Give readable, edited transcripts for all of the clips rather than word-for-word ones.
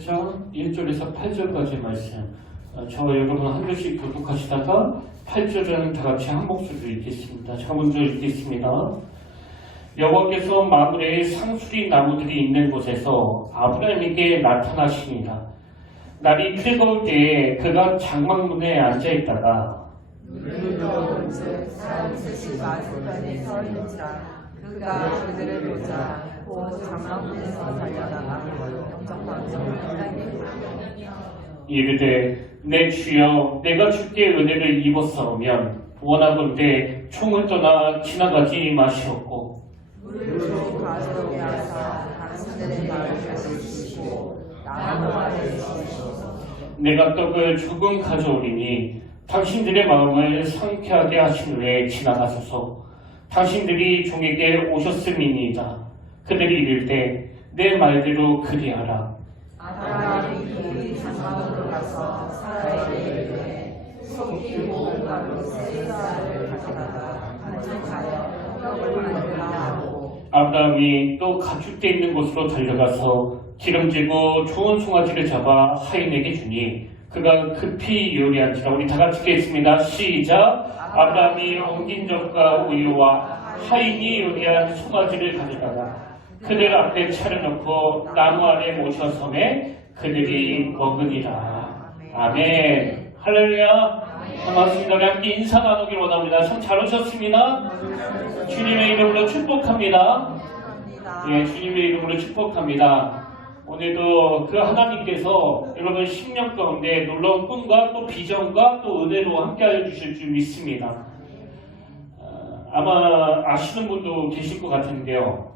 8장 1절에서 8절까지 말씀. 저와 여러분 한 절씩 교독하시다가 8절은 다 같이 한 목소리로 읽겠습니다. 자, 먼저 읽겠습니다. 여호와께서 마므레의 상수리 나무들이 있는 곳에서 아브라함에게 나타나시니라. 날이 뜨거울 때에 그가 장막문에 앉아있다가 눈이 뜨거운즉 사람 셋이 맞은편에 서 있는지라. 그가 그들을 보자 곧 장막문에서 달려나가 이르되 내 주여 내가 주께 은혜를 입었사오면 원하건대 총을 떠나 지나가지 마시옵고 물을 좀 가져오게 하사 당신들의 마음을 가지시고 나무 아래 주시옵소서. 내가 떡을 조금 가져오리니 당신들의 마음을 상쾌하게 하신 후에 지나가소서. 당신들이 종에게 오셨음이니이다. 그들이 이르되 내 말대로 그리하라. 아브라함이 그 장막으로 가서 사라에게 이르되 속히 모음가루 세 쌀을 가져다가 반죽하여 떡을 만들라 하고 아브라함이 또 가축대 있는 곳으로 달려가서 기름지고 좋은 송아지를 잡아 하인에게 주니 그가 급히 요리한지라. 우리 다 같이 읽겠습니다. 시작. 아브라함이 옮긴 젖과 우유와 하인이 요리한 송아지를 가져다가 그들 앞에 차려놓고 나무 아래 모셔섬에 그들이 먹으니라. 아멘. 할렐루야. 반갑습니다. 함께 인사 나누길 원합니다. 참 잘 오셨습니다. 주님의 이름으로 축복합니다. 예, 주님의 이름으로 축복합니다. 오늘도 그 하나님께서 여러분 심령 가운데 놀라운 꿈과 또 비전과 또 은혜로 함께하여 주실 줄 믿습니다. 아마 아시는 분도 계실 것 같은데요.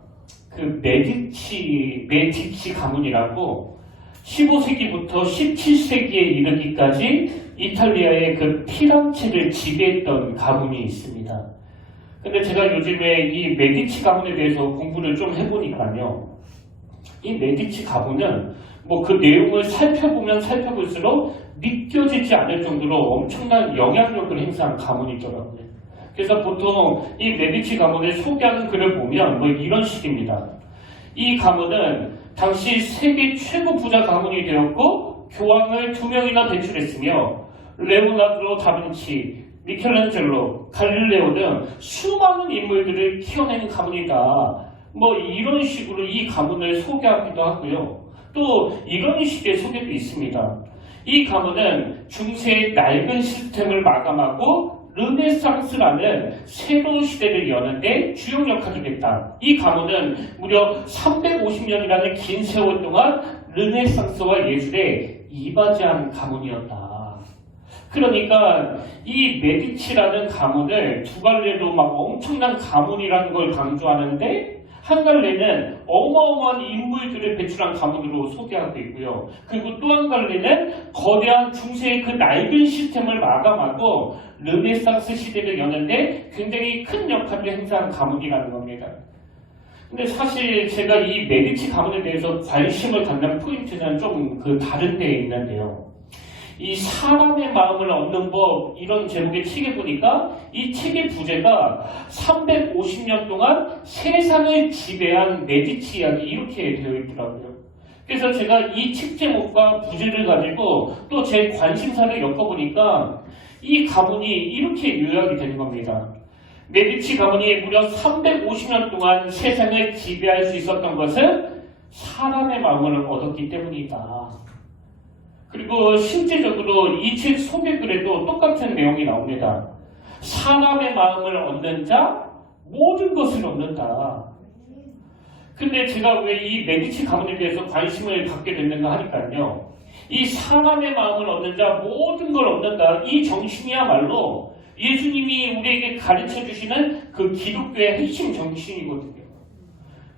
그 메디치 가문이라고 15세기부터 17세기에 이르기까지 이탈리아의 그 피란체를 지배했던 가문이 있습니다. 근데 제가 요즘에 이 메디치 가문에 대해서 공부를 좀 해보니까요. 이 메디치 가문은 뭐 그 내용을 살펴보면 살펴볼수록 믿겨지지 않을 정도로 엄청난 영향력을 행사한 가문이더라고요. 그래서 보통 이 메디치 가문을 소개하는 글을 보면 뭐 이런 식입니다. 이 가문은 당시 세계 최고 부자 가문이 되었고 교황을 2명이나 배출했으며 레오나르도 다빈치, 미켈란젤로, 갈릴레오 등 수많은 인물들을 키워낸 가문이다. 뭐 이런 식으로 이 가문을 소개하기도 하고요. 또 이런 식의 소개도 있습니다. 이 가문은 중세의 낡은 시스템을 마감하고 르네상스라는 새로운 시대를 여는데 주요 역할을 했다. 이 가문은 무려 350년이라는 긴 세월 동안 르네상스와 예술에 이바지한 가문이었다. 그러니까 이 메디치라는 가문을 두 갈래로 막 엄청난 가문이라는 걸 강조하는데 한 갈래는 어마어마한 인물들을 배출한 가문으로 소개하고 있고요. 그리고 또 한 갈래는 거대한 중세의 그 낡은 시스템을 마감하고 르네상스 시대를 여는데 굉장히 큰 역할을 행사한 가문이라는 겁니다. 근데 사실 제가 이 메디치 가문에 대해서 관심을 갖는 포인트는 좀 그 다른 데에 있는데요. 이 사람의 마음을 얻는 법 이런 제목의 책에 보니까 이 책의 부제가 350년 동안 세상을 지배한 메디치 이야기 이렇게 되어 있더라고요. 그래서 제가 이 책 제목과 부제를 가지고 또 제 관심사를 엮어보니까 이 가문이 이렇게 요약이 되는 겁니다. 메디치 가문이 무려 350년 동안 세상을 지배할 수 있었던 것은 사람의 마음을 얻었기 때문이다. 그리고 실제적으로 이 책 소개글에도 똑같은 내용이 나옵니다. 사람의 마음을 얻는 자 모든 것을 얻는다. 근데 제가 왜 이 메디치 가문에 대해서 관심을 갖게 됐는가 하니까요. 이 사람의 마음을 얻는 자 모든 걸 얻는다. 이 정신이야말로 예수님이 우리에게 가르쳐 주시는 그 기독교의 핵심 정신이거든요.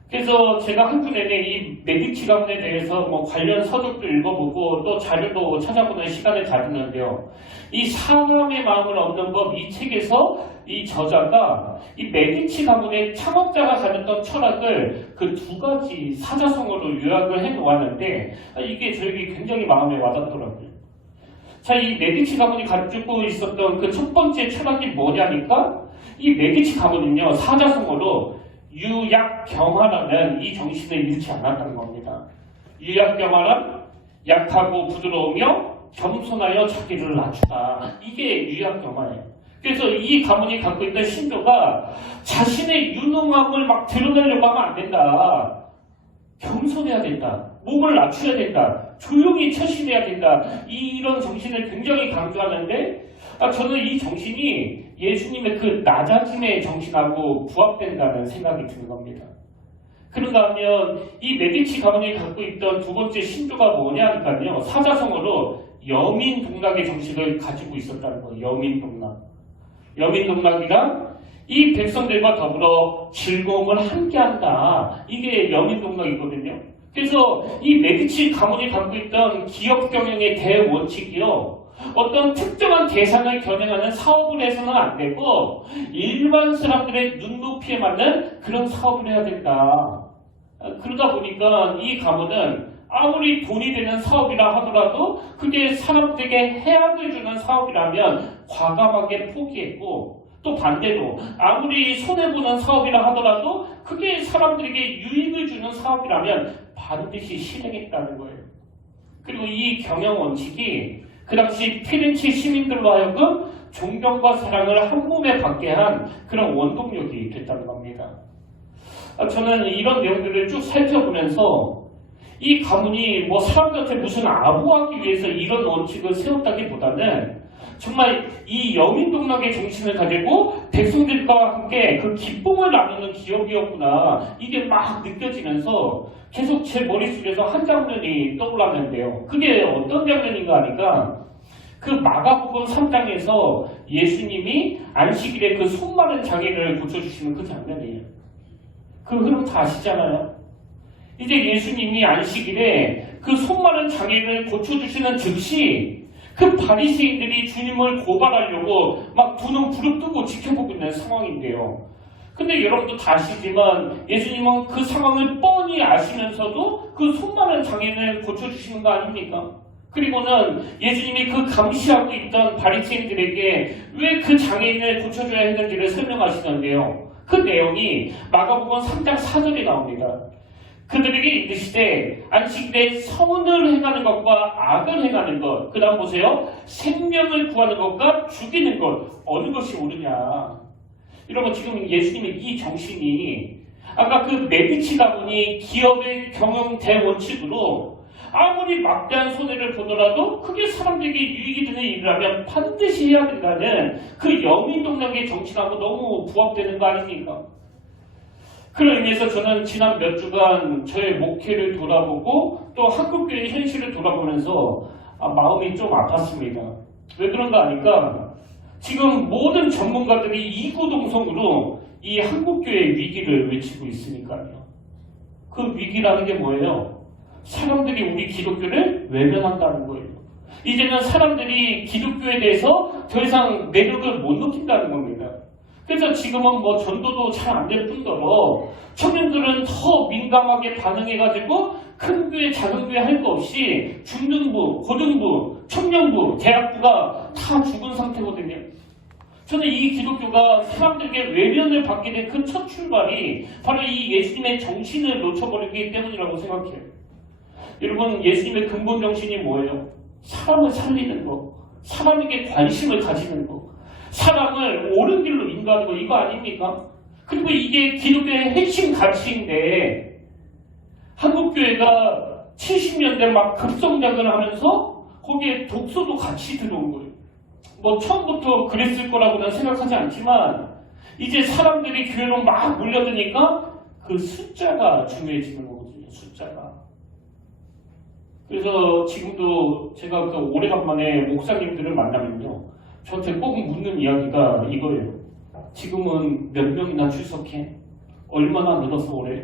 그래서 제가 한 주 내내 이 메디치 가문에 대해서 뭐 관련 서적도 읽어보고 또 자료도 찾아보는 시간을 가졌는데요. 이 사람의 마음을 얻는 법 이 책에서 이 저자가 이 메디치 가문의 창업자가 가졌던 철학을 그 두 가지 사자성어로 요약을 해놓았는데 이게 저에게 굉장히 마음에 와닿더라고요. 자, 이 메디치 가문이 가지고 있었던 그 첫 번째 철학이 뭐냐니까 이 메디치 가문은요 사자성어로 유약경화라는 이 정신을 잃지 않았다는 겁니다. 유약경화란 약하고 부드러우며 겸손하여 자기를 낮추다. 이게 유약경화예요. 그래서 이 가문이 갖고 있던 신조가 자신의 유능함을 막 드러내려고 하면 안 된다. 겸손해야 된다. 몸을 낮춰야 된다. 조용히 처신해야 된다. 이런 정신을 굉장히 강조하는데 저는 이 정신이 예수님의 그 낮아짐의 정신하고 부합된다는 생각이 드는 겁니다. 그런가 하면 이 메디치 가문이 갖고 있던 두 번째 신조가 뭐냐니까요. 사자성어로 여민동락의 정신을 가지고 있었다는 거예요. 여민동락. 여민동락이란 이 백성들과 더불어 즐거움을 함께한다. 이게 여민동락이거든요. 그래서 이 메디치 가문이 갖고 있던 기업 경영의 대원칙이요. 어떤 특정한 대상을 겨냥하는 사업을 해서는 안 되고 일반 사람들의 눈높이에 맞는 그런 사업을 해야 된다. 그러다 보니까 이 가문은 아무리 돈이 되는 사업이라 하더라도 그게 사람들에게 해악을 주는 사업이라면 과감하게 포기했고 또 반대로 아무리 손해보는 사업이라 하더라도 그게 사람들에게 유익을 주는 사업이라면 반드시 실행했다는 거예요. 그리고 이 경영 원칙이 그 당시 피렌체 시민들로 하여금 존경과 사랑을 한 몸에 받게 한 그런 원동력이 됐다는 겁니다. 저는 이런 내용들을 쭉 살펴보면서 이 가문이 뭐 사람들한테 무슨 아부하기 위해서 이런 원칙을 세웠다기보다는 정말 이 여민동락의 정신을 가지고 백성들과 함께 그 기쁨을 나누는 기업이었구나. 이게 막 느껴지면서 계속 제 머릿속에서 한 장면이 떠올랐는데요. 그게 어떤 장면인가 하니까 그 마가복음 3장에서 예수님이 안식일에 그 손 마른 장애를 고쳐주시는 그 장면이에요. 그 흐름 다 아시잖아요. 이제 예수님이 안식일에 그 손 마른 장애를 고쳐주시는 즉시 그 바리새인들이 주님을 고발하려고 막 두 눈 부릅뜨고 지켜보고 있는 상황인데요. 근데 여러분도 다 아시지만 예수님은 그 상황을 뻔히 아시면서도 그 손 마른 장애를 고쳐주시는 거 아닙니까? 그리고는 예수님이 그 감시하고 있던 바리새인들에게 왜 그 장애인을 고쳐줘야 했는지를 설명하시는데요. 그 내용이 마가복음 3장 4절에 나옵니다. 그들에게 이르시되 안식일에 선을 행하는 것과 악을 행하는 것, 그 다음 보세요. 생명을 구하는 것과 죽이는 것, 어느 것이 옳으냐. 여러분 지금 예수님의 이 정신이 아까 그 메디치 가문이 기업의 경영 대원칙으로 아무리 막대한 손해를 보더라도 그게 사람들에게 유익이 되는 일이라면 반드시 해야 된다는 그 여민동락의 정신하고 너무 부합되는 거 아닙니까? 그런 의미에서 저는 지난 몇 주간 저의 목회를 돌아보고 또 한국교회의 현실을 돌아보면서 마음이 좀 아팠습니다. 왜 그런가 하니까 지금 모든 전문가들이 이구동성으로 이 한국교회의 위기를 외치고 있으니까요. 그 위기라는 게 뭐예요? 사람들이 우리 기독교를 외면한다는 거예요. 이제는 사람들이 기독교에 대해서 더 이상 매력을 못 느낀다는 겁니다. 그래서 지금은 뭐 전도도 잘 안 될 뿐더러 청년들은 더 민감하게 반응해가지고 큰 교회, 작은 교회 할 거 없이 중등부, 고등부, 청년부, 대학부가 다 죽은 상태거든요. 저는 이 기독교가 사람들에게 외면을 받게 된 그 첫 출발이 바로 이 예수님의 정신을 놓쳐버리기 때문이라고 생각해요. 여러분 예수님의 근본 정신이 뭐예요? 사람을 살리는 거, 사람에게 관심을 가지는 거, 사람을 옳은 길로 인도하는 거, 이거 아닙니까? 그리고 이게 기독교의 핵심 가치인데 한국교회가 70년대 막 급성장을 하면서 거기에 독서도 같이 들어온 거예요. 뭐 처음부터 그랬을 거라고는 생각하지 않지만 이제 사람들이 교회로 막 몰려드니까 그 숫자가 중요해지는 거거든요. 숫자가. 그래서 지금도 제가 그 오래간만에 목사님들을 만나면요. 저한테 꼭 묻는 이야기가 이거예요. 지금은 몇 명이나 출석해? 얼마나 늘어서 오래?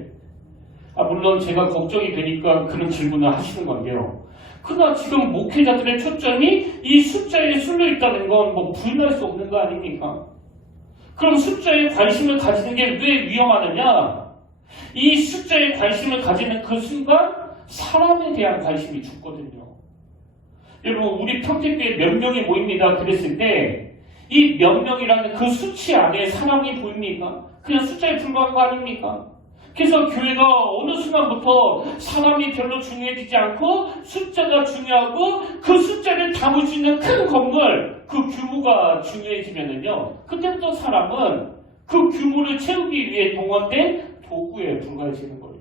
물론 제가 걱정이 되니까 그런 질문을 하시는 건데요. 그러나 지금 목회자들의 초점이 이 숫자에 쏠려 있다는 건 뭐 부인할 수 없는 거 아닙니까? 그럼 숫자에 관심을 가지는 게 왜 위험하느냐? 이 숫자에 관심을 가지는 그 순간 사람에 대한 관심이 죽거든요. 여러분 우리 평택교회 몇 명이 모입니다 그랬을 때 이 몇 명이라는 그 수치 안에 사람이 보입니까? 그냥 숫자에 불과한 거 아닙니까? 그래서 교회가 어느 순간부터 사람이 별로 중요해지지 않고 숫자가 중요하고 그 숫자를 담을 수 있는 큰 건물, 그 규모가 중요해지면은요, 그때부터 사람은 그 규모를 채우기 위해 동원된 도구에 불과해지는 거예요.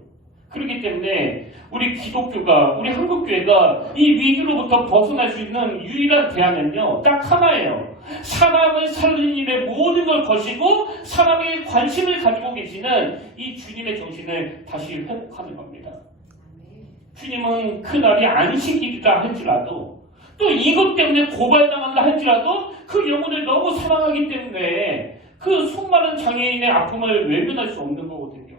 그렇기 때문에 우리 기독교가, 우리 한국교회가 이 위기로부터 벗어날 수 있는 유일한 대안은요, 딱 하나예요. 사람을 살리는 일에 모든 걸 거시고 사람의 관심을 가지고 계시는 이 주님의 정신을 다시 회복하는 겁니다. 주님은 그날이 안식일이라 할지라도 또 이것 때문에 고발당한다 할지라도 그 영혼을 너무 사랑하기 때문에 그 수많은 장애인의 아픔을 외면할 수 없는 거거든요.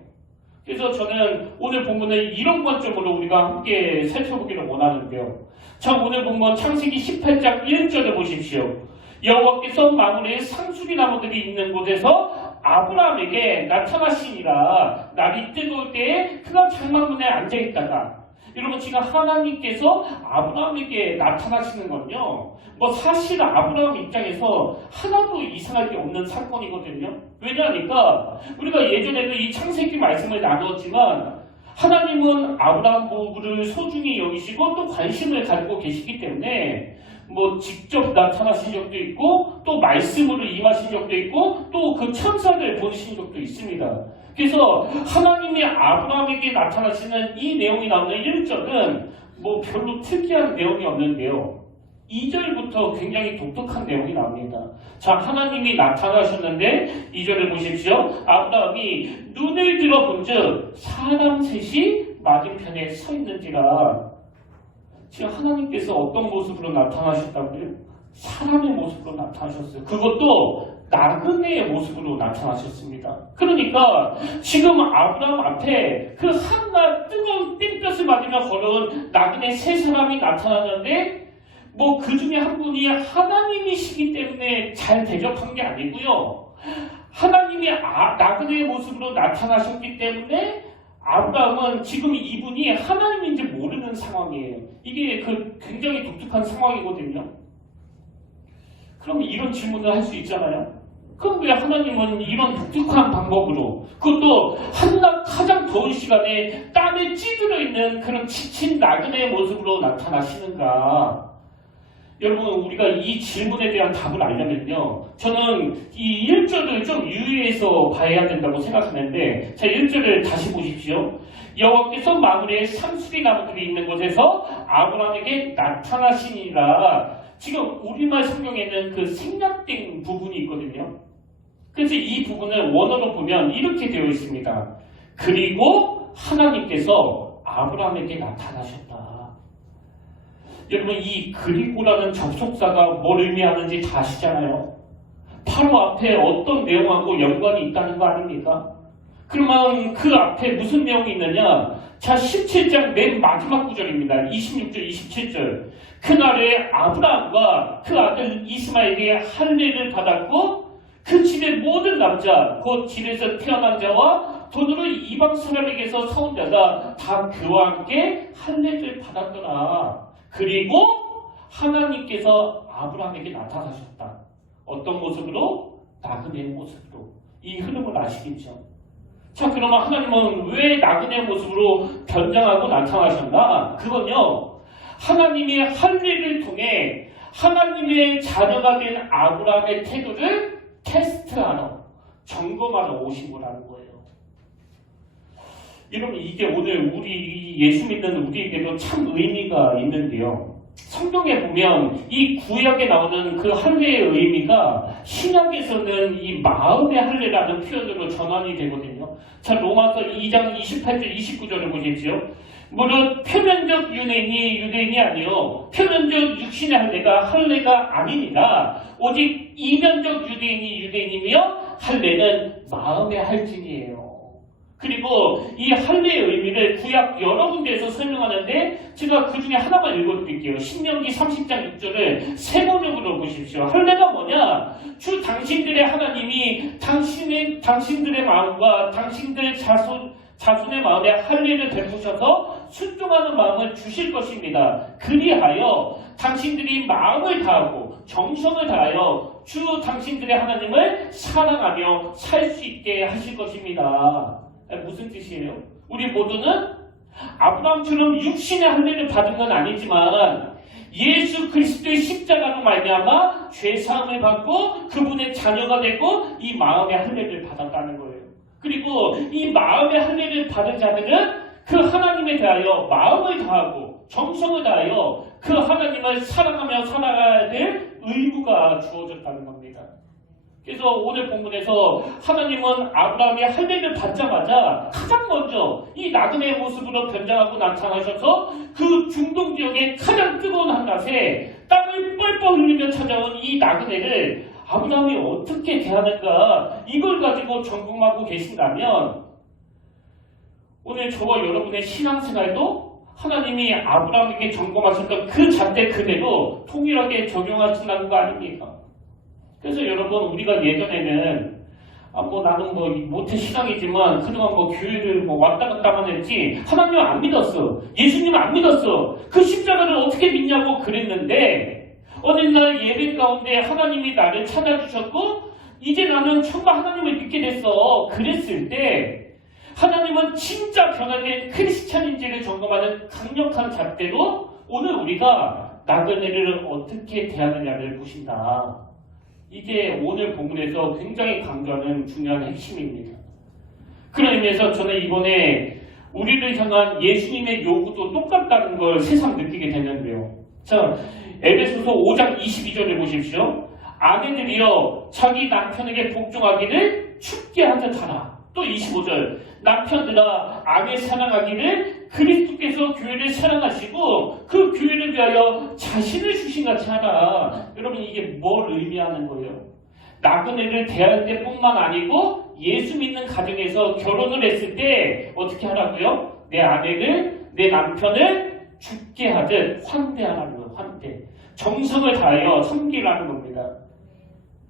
그래서 저는 오늘 본문을 이런 관점으로 우리가 함께 살펴보기를 원하는데요. 자, 오늘 본문 창세기 18장 1절에 보십시오. 여호와께서 마므레의 상수리 나무들이 있는 곳에서 아브라함에게 나타나시니라. 날이 뜨거울 때에 그가 장막문에 앉아있다가, 여러분 지금 하나님께서 아브라함에게 나타나시는 건요, 뭐 사실 아브라함 입장에서 하나도 이상할 게 없는 사건이거든요. 왜냐하니까 우리가 예전에도 이 창세기 말씀을 나누었지만 하나님은 아브라함 부부를 소중히 여기시고 또 관심을 가지고 계시기 때문에 뭐 직접 나타나신 적도 있고 또 말씀으로 임하신 적도 있고 또 그 천사를 보내신 적도 있습니다. 그래서 하나님이 아브라함에게 나타나시는 이 내용이 나오는 1절은 뭐 별로 특이한 내용이 없는데요. 2절부터 굉장히 독특한 내용이 나옵니다. 자, 하나님이 나타나셨는데 2절을 보십시오. 아브라함이 눈을 들어 본즉 사람 셋이 맞은편에 서 있는지라. 지금 하나님께서 어떤 모습으로 나타나셨다고요? 사람의 모습으로 나타나셨어요. 그것도 나그네의 모습으로 나타나셨습니다. 그러니까 지금 아브라함 앞에 그 한낱 뜨거운 땡볕을 맞으며 걸어온 나그네 세 사람이 나타나는데 뭐 그 중에 한 분이 하나님이시기 때문에 잘 대접한 게 아니고요. 하나님이 나그네의 모습으로 나타나셨기 때문에 아브라함은 지금 이분이 하나님인지 모르는 상황이에요. 이게 그 굉장히 독특한 상황이거든요. 그럼 이런 질문을 할 수 있잖아요. 그럼 왜 하나님은 이런 독특한 방법으로, 그것도 한낮 가장 더운 시간에 땀에 찌들어 있는 그런 지친 나그네의 모습으로 나타나시는가? 여러분, 우리가 이 질문에 대한 답을 알려면요, 저는 이 1절을 좀 유의해서 봐야 된다고 생각하는데, 자, 1절을 다시 보십시오. 여호와께서 마므레의 상수리 나무들이 있는 곳에서 아브라함에게 나타나시니라. 지금 우리말 성경에는 그 생략된 부분이 있거든요. 그래서 이 부분을 원어로 보면 이렇게 되어 있습니다. 그리고 하나님께서 아브라함에게 나타나셨다. 여러분, 이 그리고라는 접속사가 뭘 의미하는지 다 아시잖아요. 바로 앞에 어떤 내용하고 연관이 있다는 거 아닙니까? 그러면 그 앞에 무슨 내용이 있느냐? 자, 17장 맨 마지막 구절입니다. 26절, 27절. 그날에 아브라함과 그 아들 이스마엘에게 할례를 받았고 그 집의 모든 남자, 곧 집에서 태어난 자와 돈으로 이방 사람에게서 사온 자가 다 그와 함께 할례를 받았더라. 그리고 하나님께서 아브라함에게 나타나셨다. 어떤 모습으로? 나그네의 모습으로. 이 흐름을 아시겠죠? 자, 그러면 하나님은 왜 나그네의 모습으로 변장하고 나타나셨나? 그건요, 하나님이 할례를 통해 하나님의 자녀가 된 아브라함의 태도를 테스트하러, 점검하러 오신 거라는 거예요. 여러분, 이게 오늘 우리 예수 믿는 우리에게도 참 의미가 있는데요. 성경에 보면 이 구약에 나오는 그 할례의 의미가 신약에서는 이 마음의 할례라는 표현으로 전환이 되거든요. 자, 로마서 2장 28절 29절을 보십시오. 무릇 표면적 유대인이 아니요 표면적 육신의 할례가 아니니라. 오직 이면적 유대인이며 할례는 마음의 할증이에요. 그리고 이 할례의 의미를 구약 여러 군데에서 설명하는데 제가 그 중에 하나만 읽어드릴게요. 신명기 30장 6절을 세번역으로 보십시오. 할례가 뭐냐? 주 당신들의 하나님이 당신들의 마음과 당신들 자손의 마음에 할례를 베푸셔서 순종하는 마음을 주실 것입니다. 그리하여 당신들이 마음을 다하고 정성을 다하여 주 당신들의 하나님을 사랑하며 살 수 있게 하실 것입니다. 무슨 뜻이에요? 우리 모두는 아브라함처럼 육신의 할례를 받은 건 아니지만 예수 그리스도의 십자가로 말미암아 죄 사함을 받고 그분의 자녀가 되고 이 마음의 할례를 받았다는 거예요. 그리고 이 마음의 할례를 받은 자들은 그 하나님에 대하여 마음을 다하고 정성을 다하여 그 하나님을 사랑하며 살아가야 될 의무가 주어졌다는 겁니다. 그래서 오늘 본문에서 하나님은 아브라함이 할례를 받자마자 가장 먼저 이 나그네의 모습으로 변장하고 나타나셔서 그 중동 지역의 가장 뜨거운 한낮에 땀을 뻘뻘 흘리며 찾아온 이 나그네를 아브라함이 어떻게 대하는가 이걸 가지고 점검하고 계신다면 오늘 저와 여러분의 신앙생활도 하나님이 아브라함에게 점검하셨던 그 잣대 그대로 동일하게 적용하신다는 거 아닙니까? 그래서 여러분 우리가 예전에는 나는 모태 신앙이지만 그동안 교회를 왔다 갔다만 했지 하나님 안 믿었어. 예수님 안 믿었어. 그 십자가를 어떻게 믿냐고 그랬는데 어느 날 예배 가운데 하나님이 나를 찾아주셨고 이제 나는 정말 하나님을 믿게 됐어. 그랬을 때 하나님은 진짜 변화된 크리스찬인지를 점검하는 강력한 잣대로 오늘 우리가 나그네를 어떻게 대하느냐를 보신다. 이게 오늘 본문에서 굉장히 강조하는 중요한 핵심입니다. 그런 의미에서 저는 이번에 우리를 향한 예수님의 요구도 똑같다는 걸 새삼 느끼게 되는데요. 자, 에베소서 5장 22절을 보십시오. 아내들이여 자기 남편에게 복종하기를 춥게 하듯 하라. 또 25절 남편들아 아내 사랑하기를 그리스도께서 교회를 사랑하시고 그 교회를 위하여 자신을 주신같이 하라. 여러분 이게 뭘 의미하는 거예요? 나그네를 대할 때뿐만 아니고 예수 믿는 가정에서 결혼을 했을 때 어떻게 하라고요? 내 아내를 내 남편을 죽게 하듯 환대하라는 거예요. 환대. 정성을 다하여 섬기라는 겁니다.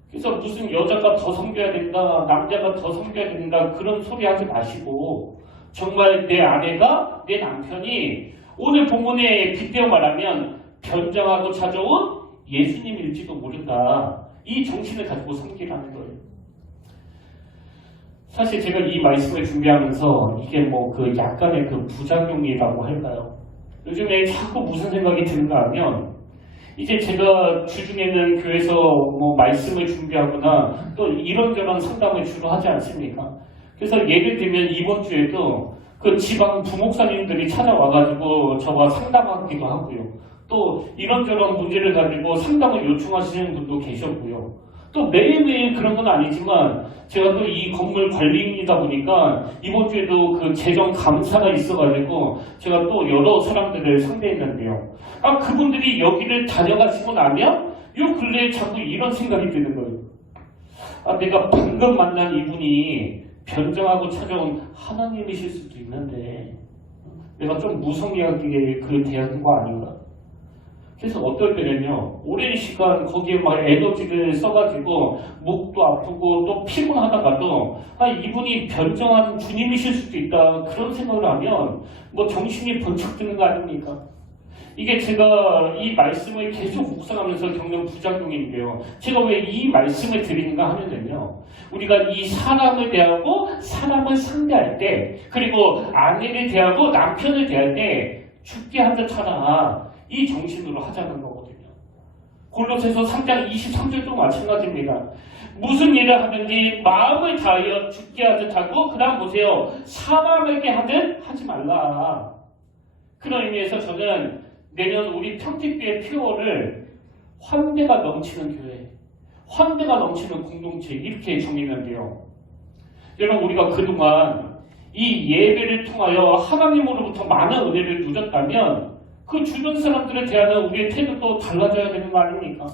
그래서 무슨 여자가 더 섬겨야 된다, 남자가 더 섬겨야 된다 그런 소리 하지 마시고 정말 내 아내가 내 남편이 오늘 본문에 빗대어 말하면 변장하고 찾아온 예수님일지도 모른다. 이 정신을 가지고 섬기라는 거예요. 사실 제가 이 말씀을 준비하면서 이게 약간의 부작용이라고 할까요? 요즘에 자꾸 무슨 생각이 드는가 하면 이제 제가 주중에는 교회에서 말씀을 준비하거나 또 이런저런 상담을 주로 하지 않습니까? 그래서 예를 들면 이번 주에도 그 지방 부목사님들이 찾아와가지고 저와 상담하기도 하고요. 또 이런저런 문제를 가지고 상담을 요청하시는 분도 계셨고요. 또 매일매일 그런 건 아니지만 제가 또 이 건물 관리인이다 보니까 이번 주에도 그 재정 감사가 있어가지고 제가 또 여러 사람들을 상대했는데요. 그분들이 여기를 다녀가시고 나면 요 근래에 자꾸 이런 생각이 드는 거예요. 내가 방금 만난 이분이 변정하고 찾아온 하나님이실 수도 있는데 내가 좀 무성의하게 대한 거 아닌가? 그래서 어떨 때는요, 오랜 시간 거기에 에너지를 써가지고 목도 아프고 또 피곤하다가도 이분이 변정한 주님이실 수도 있다 그런 생각을 하면 정신이 번쩍 드는 거 아닙니까? 이게 제가 이 말씀을 계속 묵상하면서 겪는 부작용인데요. 제가 왜 이 말씀을 드리는가 하면은요, 우리가 이 사람을 대하고 사람을 상대할 때 그리고 아내를 대하고 남편을 대할 때 죽게 하듯 하라. 이 정신으로 하자는 거거든요. 골로새서 3장 23절도 마찬가지입니다. 무슨 일을 하든지 마음을 다하여 죽게 하듯 하고 그 다음 보세요. 사람에게 하듯 하지 말라. 그런 의미에서 저는 내년 우리 평택교회 표어를 환대가 넘치는 교회, 환대가 넘치는 공동체 이렇게 정의하는데요. 여러분 우리가 그동안 이 예배를 통하여 하나님으로부터 많은 은혜를 누렸다면 그 주변 사람들을 대하는 우리의 태도도 달라져야 되는 거 아닙니까?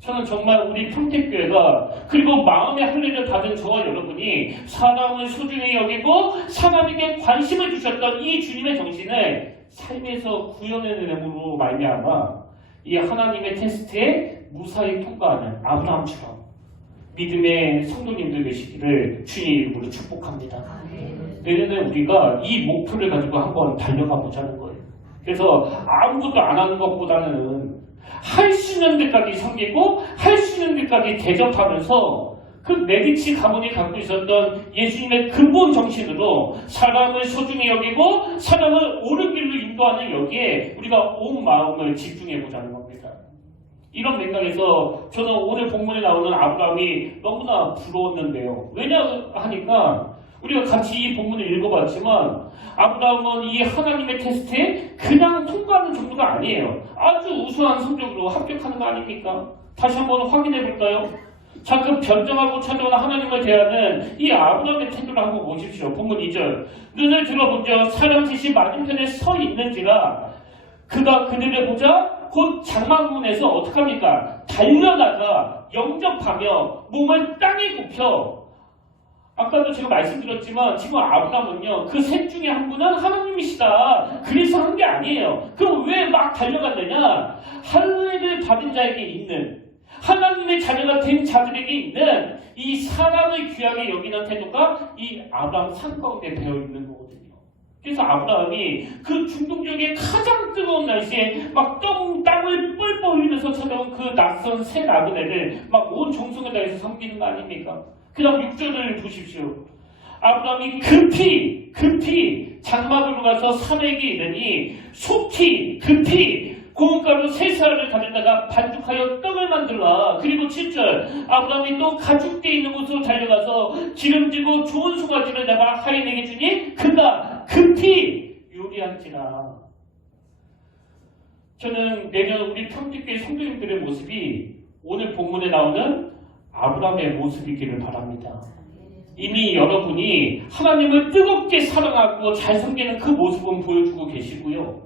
저는 정말 우리 평택교회가 그리고 마음의 할례를 받은 저와 여러분이 사람을 소중히 여기고 사람에게 관심을 주셨던 이 주님의 정신을 삶에서 구현해내므로 말미암아 이 하나님의 테스트에 무사히 통과하는 아브라함처럼 믿음의 성도님들 되시기를 주님 이름으로 축복합니다. 내년에 우리가 이 목표를 가지고 한번 달려가 보자는 거예요. 그래서 아무것도 안 하는 것보다는 할 수 있는 데까지 섬기고 할 수 있는 데까지 대접하면서 그 메디치 가문이 갖고 있었던 예수님의 근본 정신으로 사람을 소중히 여기고 사람을 옳은 길로 인도하는 여기에 우리가 온 마음을 집중해 보자는 겁니다. 이런 맥락에서 저는 오늘 본문에 나오는 아브라함이 너무나 부러웠는데요. 왜냐 하니까 우리가 같이 이 본문을 읽어봤지만 아브라함은 이 하나님의 테스트에 그냥 통과하는 정도가 아니에요. 아주 우수한 성적으로 합격하는 거 아닙니까? 다시 한번 확인해 볼까요? 자, 그 변정하고 찾아오는 하나님을 대하는 이 아브라함의 태도를 한번 보십시오. 본문 2절. 눈을 들어본즉 사람 셋이 맞은편에 서 있는지라 그가 그들을 보자 곧 장막문에서 어떡합니까? 달려나가 영접하며 몸을 땅에 굽혀. 아까도 제가 말씀드렸지만 지금 아브라함은요 그 셋 중에 한 분은 하나님이시다 그래서 한 게 아니에요. 그럼 왜 막 달려갔느냐? 할례를 받은 자에게 있는 하나님의 자녀가 된 자들에게 있는 이 사람을 귀하게 여기는 태도가 이 아브라함 삶 가운데 배어 있는 거거든요. 그래서 아브라함이 그 중동 지역의 가장 뜨거운 날씨에 막 땀을 뻘뻘 흘리면서 찾아온 그 낯선 새 나그네를 막 온 정성을 다해서 섬기는 거 아닙니까? 그 다음 6절을 보십시오. 아브라함이 급히 장막으로 가서 사내에게 이르니 속히 급히 고운가루 3쌀을 가져다가 반죽하여 떡을 만들라. 그리고 7절 아브라함이 또 가축대 있는 곳으로 달려가서 기름지고 좋은 송아지를 잡아 하인에게 주니 그가 급히 요리한지라. 저는 내년 우리 평택교회 성도님들의 모습이 오늘 본문에 나오는 아브라함의 모습이기를 바랍니다. 이미 여러분이 하나님을 뜨겁게 사랑하고 잘 섬기는 그 모습은 보여주고 계시고요.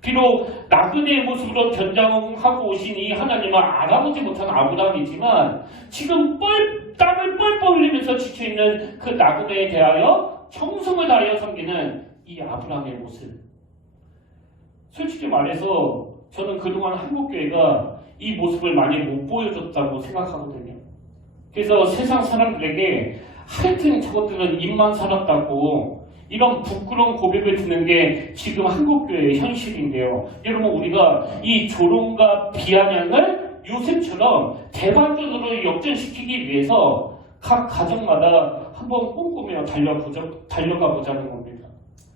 비록 나그네의 모습으로 변장하고 오신 이 하나님을 알아보지 못한 아브라함이지만 지금 땀을 뻘뻘 흘리면서 지쳐있는 그 나그네에 대하여 정성을 다하여 섬기는 이 아브라함의 모습. 솔직히 말해서 저는 그동안 한국교회가 이 모습을 많이 못 보여줬다고 생각하거든요. 그래서 세상 사람들에게 하여튼 저것들은 입만 살았다고 이런 부끄러운 고백을 듣는 게 지금 한국교회의 현실인데요. 여러분 우리가 이 조롱과 비아냥을 요셉처럼 대반전으로 역전시키기 위해서 각 가정마다 한번 꿈꾸며 달려가 보자는 겁니다.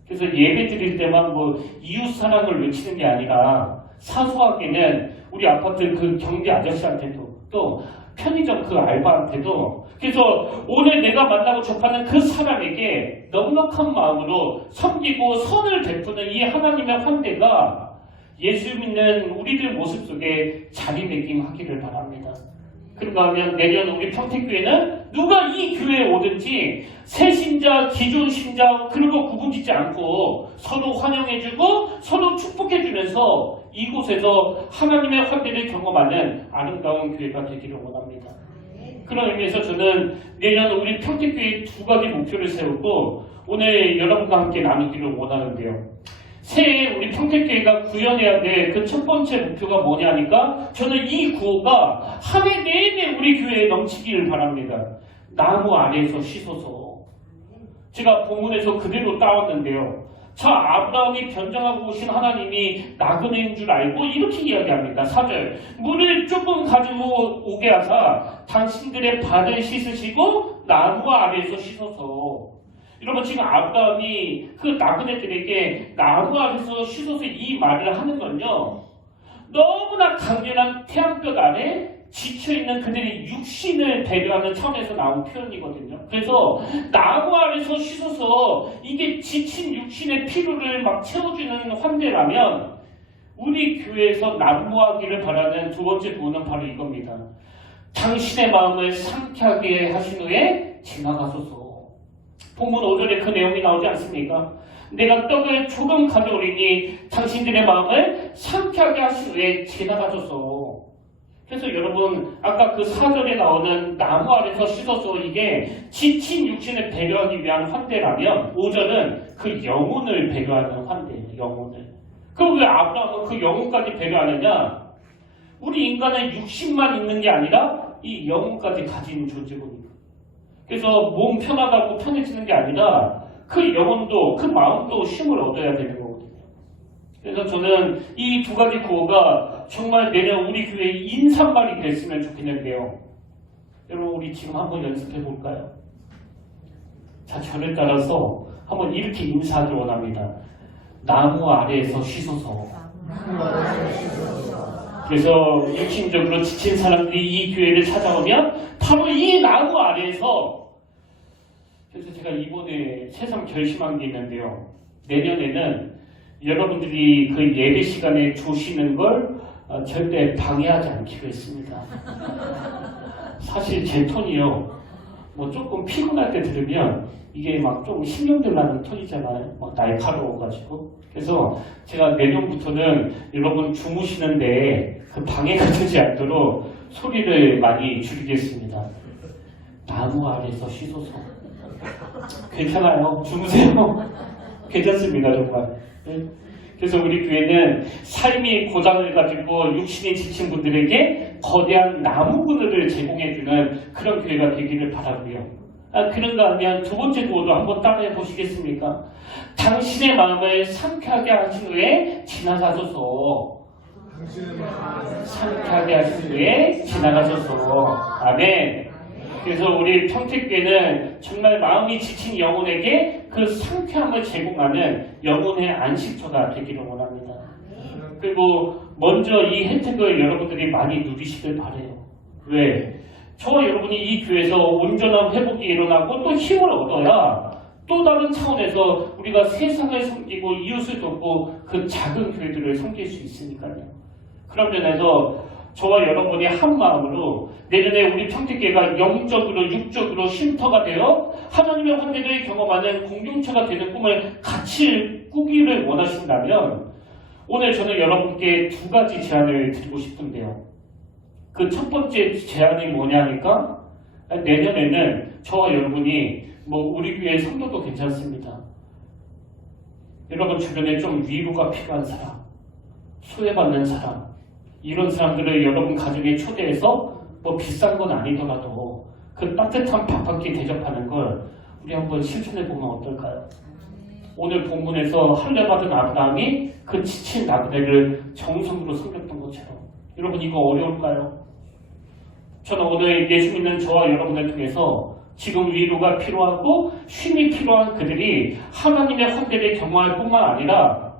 그래서 예배 드릴 때만 뭐 이웃 사랑을 외치는 게 아니라 사소하게는 우리 아파트 그 경비 아저씨한테도 또 편의점 그 알바한테도 그래서 오늘 내가 만나고 접하는 그 사람에게 넉넉한 마음으로 섬기고 선을 베푸는 이 하나님의 환대가 예수 믿는 우리들 모습 속에 자리매김하기를 바랍니다. 그런가 하면 내년 우리 평택교회는 누가 이 교회에 오든지 새 신자, 기존 신자 그리고 구분짓지 않고 서로 환영해주고 서로 축복해주면서 이곳에서 하나님의 환대를 경험하는 아름다운 교회가 되기를 원합니다. 그런 의미에서 저는 내년 우리 평택교회 2가지 목표를 세우고 오늘 여러분과 함께 나누기를 원하는데요. 새해 우리 평택교회가 구현해야 될 그 첫 번째 목표가 뭐냐니까 저는 이 구호가 한 해 내내 우리 교회에 넘치기를 바랍니다. 나무 아래에서 씻어서. 제가 본문에서 그대로 따왔는데요. 자, 아브라함이 변장하고 오신 하나님이 나그네인 줄 알고 이렇게 이야기합니다. 4절 물을 조금 가지고 오게 하사 당신들의 발을 씻으시고 나무 아래에서 씻어서. 여러분 지금 아브라함이 그 나그네들에게 나무 아래에서 씻어서 이 말을 하는 건요. 너무나 강렬한 태양볕 아래 지쳐있는 그들의 육신을 배려하는 차원에서 나온 표현이거든요. 그래서 나무 아래서 씻어서 이게 지친 육신의 피로를 막 채워주는 환대라면 우리 교회에서 난무하기를 바라는 두 번째 구호는 바로 이겁니다. 당신의 마음을 상쾌하게 하신 후에 지나가소서. 본문 5절에 그 내용이 나오지 않습니까? 내가 떡을 조금 가져오리니 당신들의 마음을 상쾌하게 하신 후에 지나가소서. 그래서 여러분 아까 그 4절에 나오는 나무 아래서 씻어서 이게 지친 육신을 배려하기 위한 환대라면 5절은 그 영혼을 배려하는 환대예요. 영혼을. 그럼 왜 아브라함은 그 영혼까지 배려하느냐? 우리 인간은 육신만 있는 게 아니라 이 영혼까지 가진 존재거든요. 그래서 몸 편하다고 편해지는 게 아니라 그 영혼도 그 마음도 쉼을 얻어야 되는 거거든요. 그래서 저는 이 2가지 구호가 정말 내년 우리 교회의 인사말이 됐으면 좋겠는데요. 여러분 우리 지금 한번 연습해 볼까요? 자, 저를 따라서 한번 이렇게 인사하길 원합니다. 나무 아래에서 쉬소서. 그래서 육신적으로 지친 사람들이 이 교회를 찾아오면 바로 이 나무 아래에서, 그래서 제가 이번에 새삼 결심한 게 있는데요. 내년에는 여러분들이 그 예배 시간에 조시는 걸 절대 방해하지 않기로 했습니다. 사실 제 톤이요, 뭐 조금 피곤할 때 들으면 이게 막 좀 신경들 나는 톤이잖아요. 막 날카로워가지고. 그래서 제가 내년부터는 여러분 주무시는데 그 방해가 되지 않도록 소리를 많이 줄이겠습니다. 나무 아래서 쉬소서. 괜찮아요. 주무세요. 괜찮습니다, 정말. 네. 그래서 우리 교회는 삶이 고단을 가지고 육신이 지친 분들에게 거대한 나무 그늘을 제공해주는 그런 교회가 되기를 바라고요. 그런가 하면 두 번째 구호도 한번 따라해 보시겠습니까? 당신의 마음을 상쾌하게 하신 후에 지나가소서. 상쾌하게 하신 후에 지나가소서. 아멘. 그래서 우리 평택교회는 정말 마음이 지친 영혼에게 그 상쾌함을 제공하는 영혼의 안식처가 되기를 원합니다. 그리고 먼저 이 혜택을 여러분들이 많이 누리시길 바라요. 왜? 저와 여러분이 이 교회에서 온전한 회복이 일어나고 또 힘을 얻어야 또 다른 차원에서 우리가 세상을 섬기고 이웃을 돕고 그 작은 교회들을 섬길 수 있으니까요. 그런 면에서 저와 여러분이 한 마음으로 내년에 우리 평택교회가 영적으로 육적으로 쉼터가 되어 하나님의 환대를 경험하는 공동체가 되는 꿈을 같이 꾸기를 원하신다면 오늘 저는 여러분께 두 가지 제안을 드리고 싶은데요. 그 첫 번째 제안이 뭐냐 하니까 내년에는 저와 여러분이 뭐 우리 교회 성도도 괜찮습니다. 여러분 주변에 좀 위로가 필요한 사람, 소외받는 사람, 이런 사람들을 여러분 가정에 초대해서 뭐 비싼 건 아니더라도 그 따뜻한 밥 한 끼 대접하는 걸 우리 한번 실천해 보면 어떨까요? 오늘 본문에서 할례 받은 아브라함이 그 지친 나그네를 정성으로 섬겼던 것처럼 여러분 이거 어려울까요? 저는 오늘 예수 믿는 저와 여러분을 통해서 지금 위로가 필요하고 쉼이 필요한 그들이 하나님의 환대를 경험할 뿐만 아니라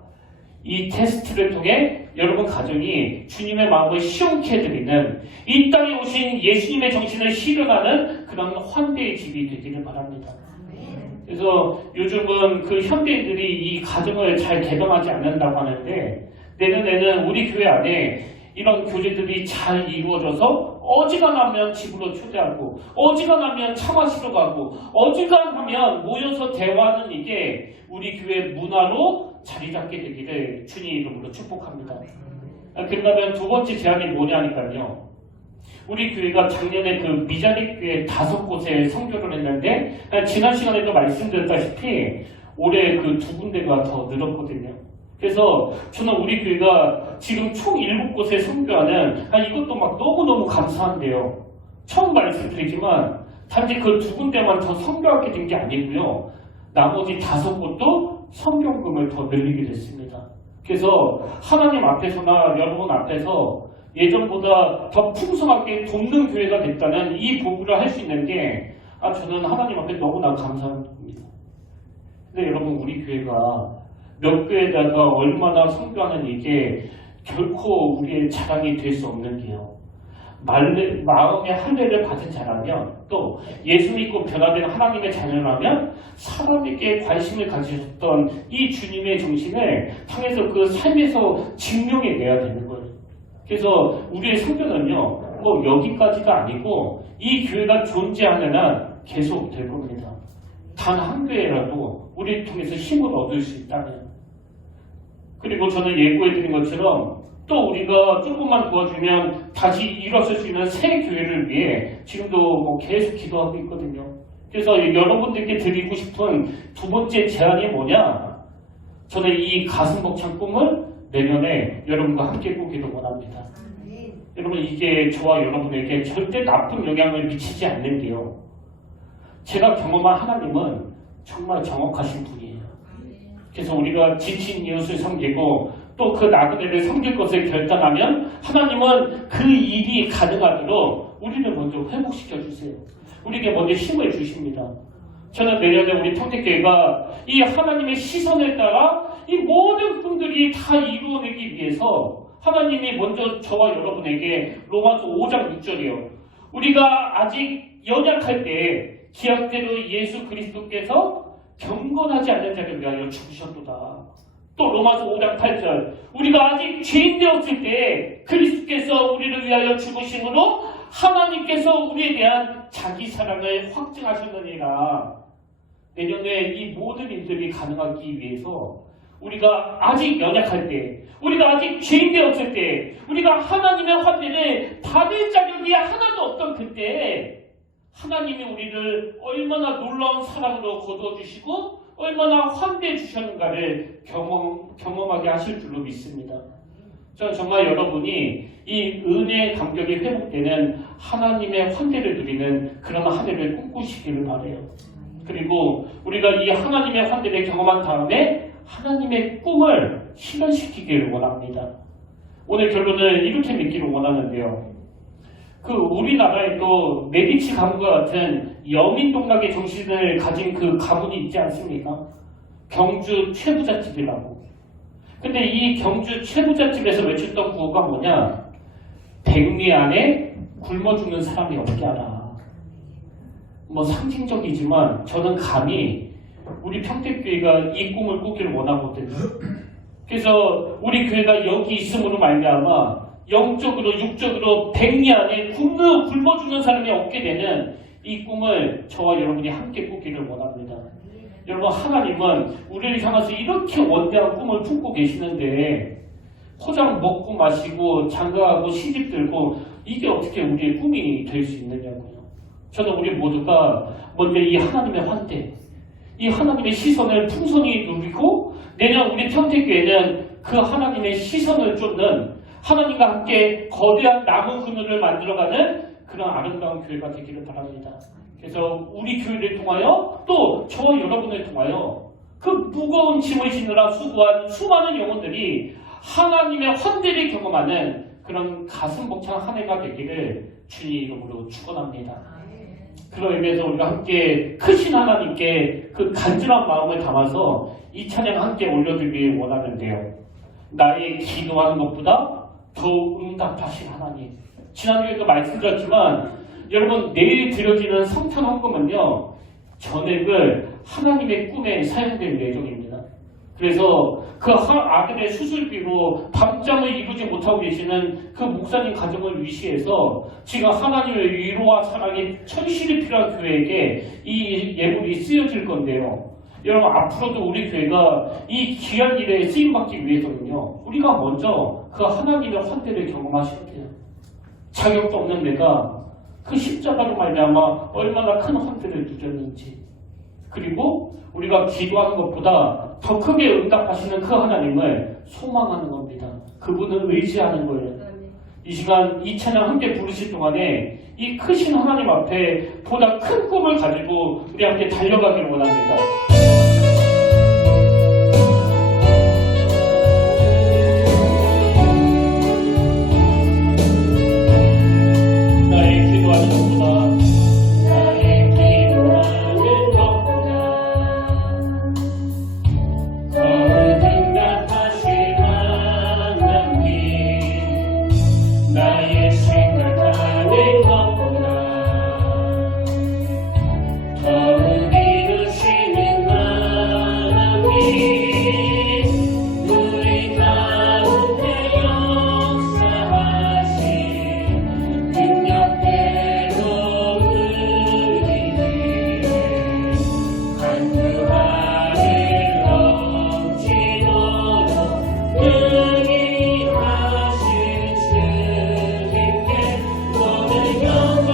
이 테스트를 통해 여러분 가정이 주님의 마음을 시원케 해드리는 이 땅에 오신 예수님의 정신을 실현하는 그런 환대의 집이 되기를 바랍니다. 그래서 요즘은 그 현대인들이 이 가정을 잘 개방하지 않는다고 하는데 내년에는 우리 교회 안에 이런 교제들이 잘 이루어져서 어지간하면 집으로 초대하고 어지간하면 차 마시러 가고 어지간하면 모여서 대화하는 이게 우리 교회 문화로 자리 잡게 되기를 주님 이름으로 축복합니다. 그러면 두 번째 제안이 뭐냐니까요. 우리 교회가 작년에 그 미자립 교회 5곳에 선교를 했는데 지난 시간에도 말씀드렸다시피 올해 그 2군데가 더 늘었거든요. 그래서 저는 우리 교회가 지금 총 7곳에 선교하는 이것도 막 너무너무 감사한데요. 처음 말씀드리지만 단지 그 2군데만 더 선교하게 된 게 아니고요. 나머지 5곳도 선교금을 더 늘리게 됐습니다. 그래서 하나님 앞에서나 여러분 앞에서 예전보다 더 풍성하게 돕는 교회가 됐다는 이 보고를 할 수 있는 게 저는 하나님 앞에 너무나 감사합니다. 근데 여러분 우리 교회가 몇 교회다가 얼마나 선교하는 이게 결코 우리의 자랑이 될 수 없는 게요. 마음의 할례를 받은 자라면 또 예수 믿고 변화된 하나님의 자녀라면 사람에게 관심을 가지셨던 이 주님의 정신을 통해서 그 삶에서 증명해내야 되는 거예요. 그래서 우리의 선교는요 뭐 여기까지가 아니고 이 교회가 존재하는 한 계속 될 겁니다. 단 한 교회라도 우리를 통해서 힘을 얻을 수 있다면. 그리고 저는 예고해드린 것처럼 또 우리가 조금만 도와주면 다시 일어설 수 있는 새 교회를 위해 지금도 뭐 계속 기도하고 있거든요. 그래서 여러분들께 드리고 싶은 두 번째 제안이 뭐냐? 저는 이 가슴 벅찬 꿈을 내년에 여러분과 함께 꾸기도 원합니다. 여러분 이게 저와 여러분에게 절대 나쁜 영향을 미치지 않는 게요. 제가 경험한 하나님은 정말 정확하신 분이에요. 그래서 우리가 지친 이웃을 섬기고 또 그 나그네를 섬길 것을 결단하면 하나님은 그 일이 가능하도록 우리를 먼저 회복시켜 주세요. 우리에게 먼저 힘을 주십니다. 저는 내년에 우리 평택교회가 이 하나님의 시선에 따라 이 모든 꿈들이 다 이루어내기 위해서 하나님이 먼저 저와 여러분에게 로마서 5장 6절이요. 우리가 아직 연약할 때 기약대로 예수 그리스도께서 경건하지 않는 자를 위하여 죽으셨도다. 또 로마서 5장 8절 우리가 아직 죄인 되었을 때 그리스도께서 우리를 위하여 죽으심으로 하나님께서 우리에 대한 자기 사랑을 확증하셨느니라. 내년에 이 모든 일들이 가능하기 위해서 우리가 아직 연약할 때, 우리가 아직 죄인 되었을 때, 우리가 하나님의 환대를 받을 자격이 하나도 없던 그때 하나님이 우리를 얼마나 놀라운 사랑으로 거두어주시고 얼마나 환대해 주셨는가를 경험하게 하실 줄로 믿습니다. 저는 정말 여러분이 이 은혜의 감격이 회복되는 하나님의 환대를 누리는 그런 한 해를 꿈꾸시기를 바라요. 그리고 우리가 이 하나님의 환대를 경험한 다음에 하나님의 꿈을 실현시키기를 원합니다. 오늘 결론을 이렇게 믿기를 원하는데요. 우리나라에도 메디치 가문과 같은 여민동락의 정신을 가진 그 가문이 있지 않습니까? 경주 최부잣집이라고. 근데 이 경주 최부잣집에서 외쳤던 구호가 뭐냐? 백리 안에 굶어 죽는 사람이 없게 하라. 뭐 상징적이지만 저는 감히 우리 평택교회가 이 꿈을 꾸기를 원하거든요. 그래서 우리 교회가 여기 있음으로 말미암아 영적으로 육적으로 백리 안에 굶어 죽는 사람이 없게 되는 이 꿈을 저와 여러분이 함께 꾸기를 원합니다. 여러분, 하나님은 우리를 향해서 이렇게 원대한 꿈을 품고 계시는데 포장 먹고 마시고 장가가고 시집 들고 이게 어떻게 우리의 꿈이 될 수 있느냐고요. 저는 우리 모두가 먼저 이 하나님의 환대, 이 하나님의 시선을 풍성히 누리고 내년 우리 평택교회는 그 하나님의 시선을 쫓는 하나님과 함께 거대한 나무 그늘을 만들어가는 그런 아름다운 교회가 되기를 바랍니다. 그래서 우리 교회를 통하여 또 저와 여러분을 통하여 그 무거운 짐을 지느라 수고한 수많은 영혼들이 하나님의 환대를 경험하는 그런 가슴 벅찬 한 해가 되기를 주님 이름으로 축원합니다. 그런 의미에서 우리가 함께 크신 하나님께 그 간절한 마음을 담아서 이 찬양 함께 올려드리길 원하는데요. 나의 기도하는 것보다 더 응답하신 하나님. 지난주에도 말씀드렸지만 여러분, 내일 드려지는 성탄 헌금은요 전액을 하나님의 꿈에 사용될 예정입니다. 그래서 그 아들의 수술비로 밤잠을 이루지 못하고 계시는 그 목사님 가정을 위시해서 지금 하나님의 위로와 사랑이 천실이 필요한 교회에게 이 예물이 쓰여질 건데요. 여러분, 앞으로도 우리 교회가 이 귀한 일에 쓰임받기 위해서는요 우리가 먼저 그 하나님의 환대를 경험하셔야 돼요. 자격도 없는 내가 그 십자가로 말미암아 얼마나 큰 환대를 누렸는지, 그리고 우리가 기도하는 것보다 더 크게 응답하시는 그 하나님을 소망하는 겁니다. 그분을 의지하는 거예요. 이 시간 이 찬양 함께 부르실 동안에 이 크신 하나님 앞에 보다 큰 꿈을 가지고 우리 함께 달려가기를 원합니다. 영원히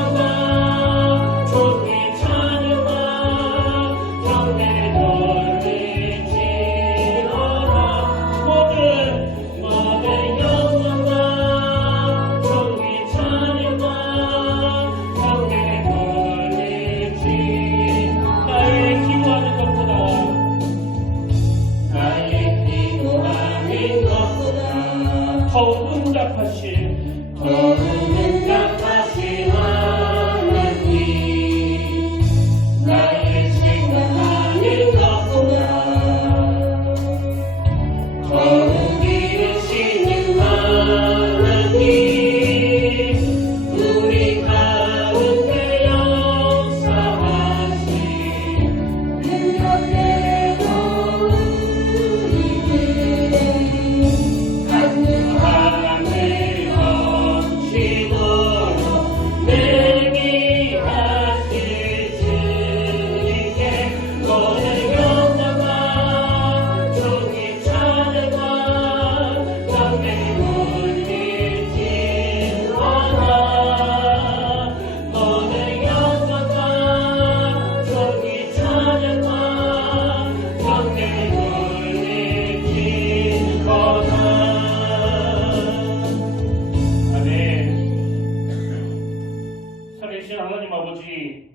되신 하나님 아버지,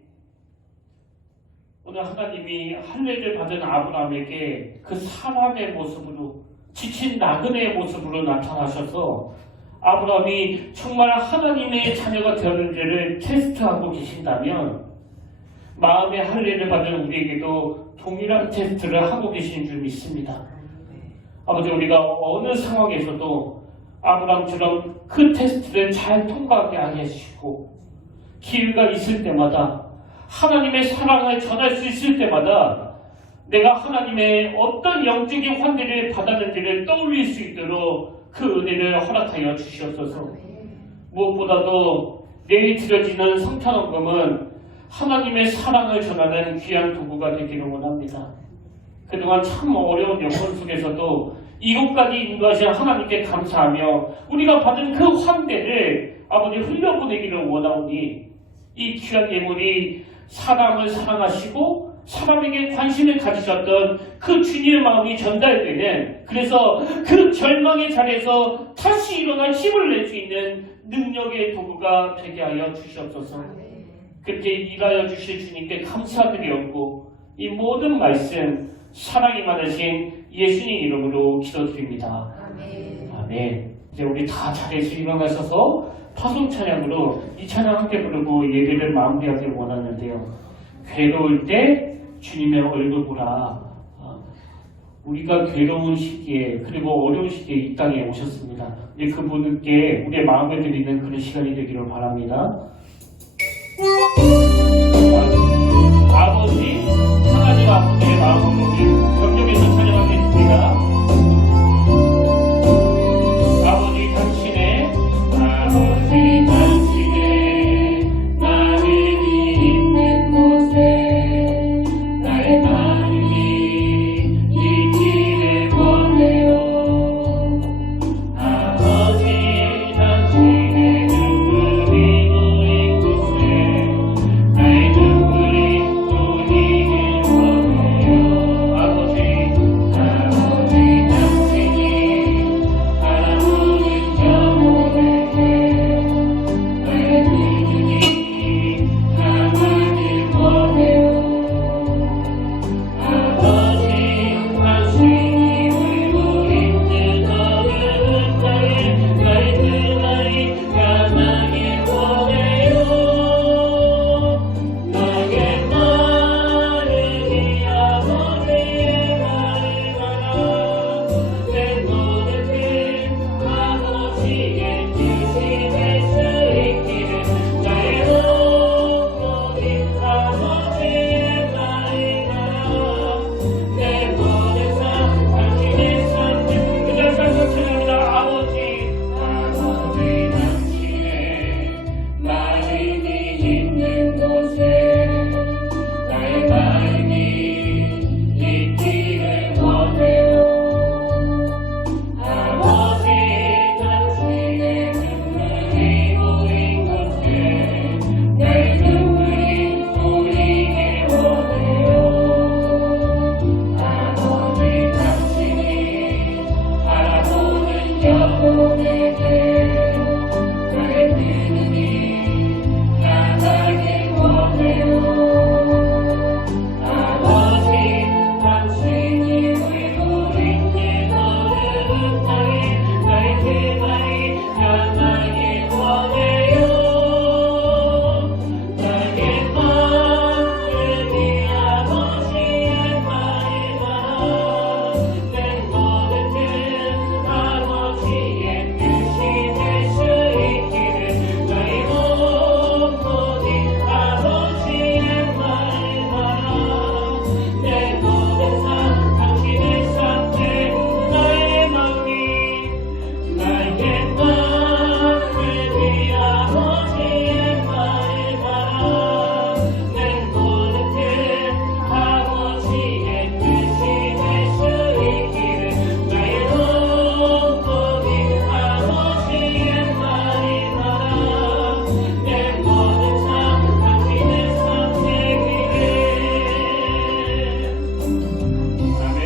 오늘 하나님이 할례를 받은 아브라함에게 그 사람의 모습으로, 지친 나그네의 모습으로 나타나셔서 아브라함이 정말 하나님의 자녀가 되었는지를 테스트하고 계신다면 마음의 할례를 받은 우리에게도 동일한 테스트를 하고 계신 줄 믿습니다. 아버지, 우리가 어느 상황에서도 아브라함처럼 그 테스트를 잘 통과하게 하게 해주시고, 기회가 있을 때마다 하나님의 사랑을 전할 수 있을 때마다 내가 하나님의 어떤 영적인 환대를 받았는지를 떠올릴 수 있도록 그 은혜를 허락하여 주시옵소서. 무엇보다도 내일 드려지는 성탄원금은 하나님의 사랑을 전하는 귀한 도구가 되기를 원합니다. 그동안 참 어려운 영혼 속에서도 이곳까지 인도하신 하나님께 감사하며 우리가 받은 그 환대를 아버지 흘려보내기를 원하오니, 이 귀한 예물이 사람을 사랑하시고 사람에게 관심을 가지셨던 그 주님의 마음이 전달되는, 그래서 그 절망의 자리에서 다시 일어나 힘을 낼 수 있는 능력의 도구가 되게 하여 주시옵소서. 그렇게 일하여 주실 주님께 감사드리옵고, 이 모든 말씀 사랑이 많으신 예수님 이름으로 기도드립니다. 아멘. 이제 우리 다 자리에서 일어나셔서 파송 찬양으로 이 찬양 함께 부르고 예배를 마무리하길 원하는데요. 괴로울 때 주님의 얼굴 보라. 우리가 괴로운 시기에, 그리고 어려운 시기에 이 땅에 오셨습니다. 이제 그분께 우리의 마음을 드리는 그런 시간이 되기를 바랍니다. 아버지, 하나님 아버지의 마음으로 우리 경력에서 찬양하겠습니다. 아버지 당신의 마음을 있는 곳에 나의 마음이 있기를 원해요. 아버지 당신의 눈물이 고인 곳에 나의 눈물이 고이길 원해요. 아버지 당신이 바라보는 영혼에게 나의 눈이 가만히 원해요. 아버지 당신이 울고 있는 어느 땅에 나의 눈이 가만히 원해요. 나의 마음이 아버지의 말을 따라 내 모든 뜻 아버지의 뜻이 될 수 있기를, 나의 영혼이 아버지의 말을 따라 내 모든 삶 당신의 삶을 그저 찬양합니다. 아버지 당신의 마음이 있는 곳에 나의 마음이 있기를 원해요. 아버지 당신의 눈물이 고인 곳에 나의 눈물이 고이길 원해요. 아버지 당신이 바라보는 영혼에게 나의 눈이 가만히 원해요. 아버지 당신이 울고 있는 어느 땅에 나의 말이 가만히 원해요. 나의 마음이 아버지의 말을 따라 내 모든 뜻 아버지의 뜻이 될 수 있기를, 나의 영혼이 아버지의 말을 따라 내 모든 삶 당신의 삶에 나의 마음이 아버지의 말을 따라 내 모든 뜻 아버지의 뜻이 될 수 있기를, 나의 영혼이 아버지의 말을 따라 내 모든 삶 당신의 삶 되기를. 아멘.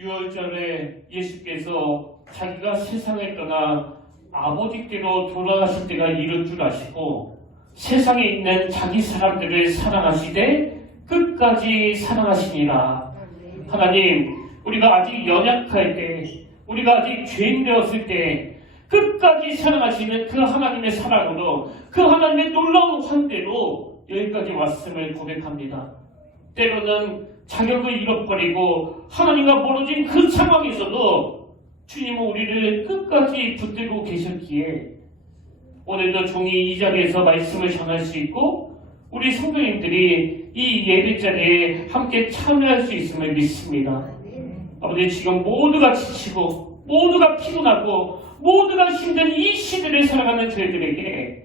6월절에 예수께서 자기가 세상을 떠나 아버지께로 돌아가실 때가 이를 줄 아시고 세상에 있는 자기 사람들을 사랑하시되 끝까지 사랑하시니라. 하나님, 우리가 아직 연약할 때, 우리가 아직 죄인 되었을 때 끝까지 사랑하시는 그 하나님의 사랑으로, 그 하나님의 놀라운 환대로 여기까지 왔음을 고백합니다. 때로는 자격을 잃어버리고 하나님과 멀어진 그 상황에서도 주님은 우리를 끝까지 붙들고 계셨기에 오늘도 종이 이 자리에서 말씀을 전할 수 있고 우리 성도님들이 이 예배자리에 함께 참여할 수 있음을 믿습니다. 아버지, 지금 모두가 지치고 모두가 피곤하고 모두가 힘든 이 시대를 살아가는 저희들에게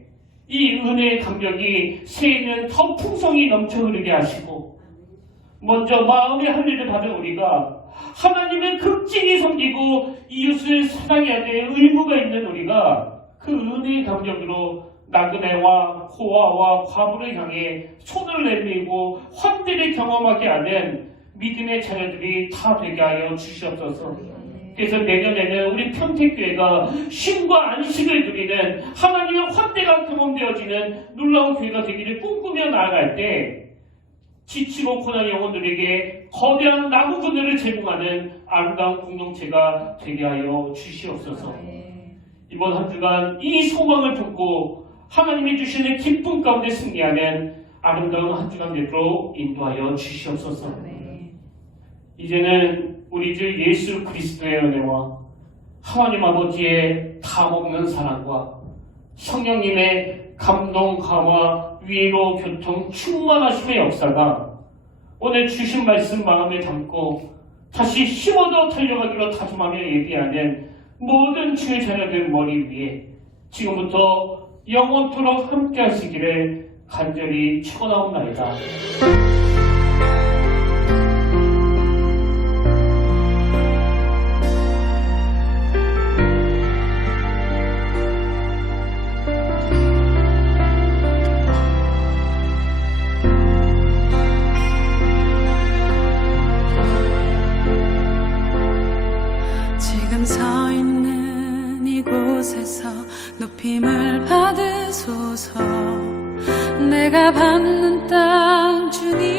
이 은혜의 감격이 새해에는 더 풍성히 넘쳐 흐르게 하시고 먼저 마음의 할례를 받은 우리가 하나님의 극진히 섬기고 이웃을 사랑해야 될 의무가 있는 우리가 그 은혜의 감격으로 나그네와 고아와 과부를 향해 손을 내밀고 환대를 경험하게 하는 믿음의 자녀들이 다 되게 하여 주시옵소서. 그래서 내년에는 우리 평택교회가 쉼과 안식을 누리는 하나님의 환대가 경험되어지는 놀라운 교회가 되기를 꿈꾸며 나아갈 때 지치고 고난 영혼들에게 거대한 나무 그늘을 제공하는 아름다운 공동체가 되게 하여 주시옵소서. 이번 한 주간 이 소망을 품고 하나님이 주시는 기쁨 가운데 승리하는 아름다운 한 주간 되도록 인도하여 주시옵소서. 이제는 우리 주 예수 그리스도의 은혜와 하나님 아버지의 다없는 사랑과 성령님의 감동, 감화, 위로, 교통, 충만하심의 역사가 오늘 주신 말씀 마음에 담고 다시 힘어도 달려가기로 다짐하며 예비하는 모든 주의 자녀들 머리 위에 지금부터 영원토록 함께 하시기를 간절히 축원하옵나이다. 지금 서 있는 이곳에서 높임을 받으소서. 내가 받는 땅 주님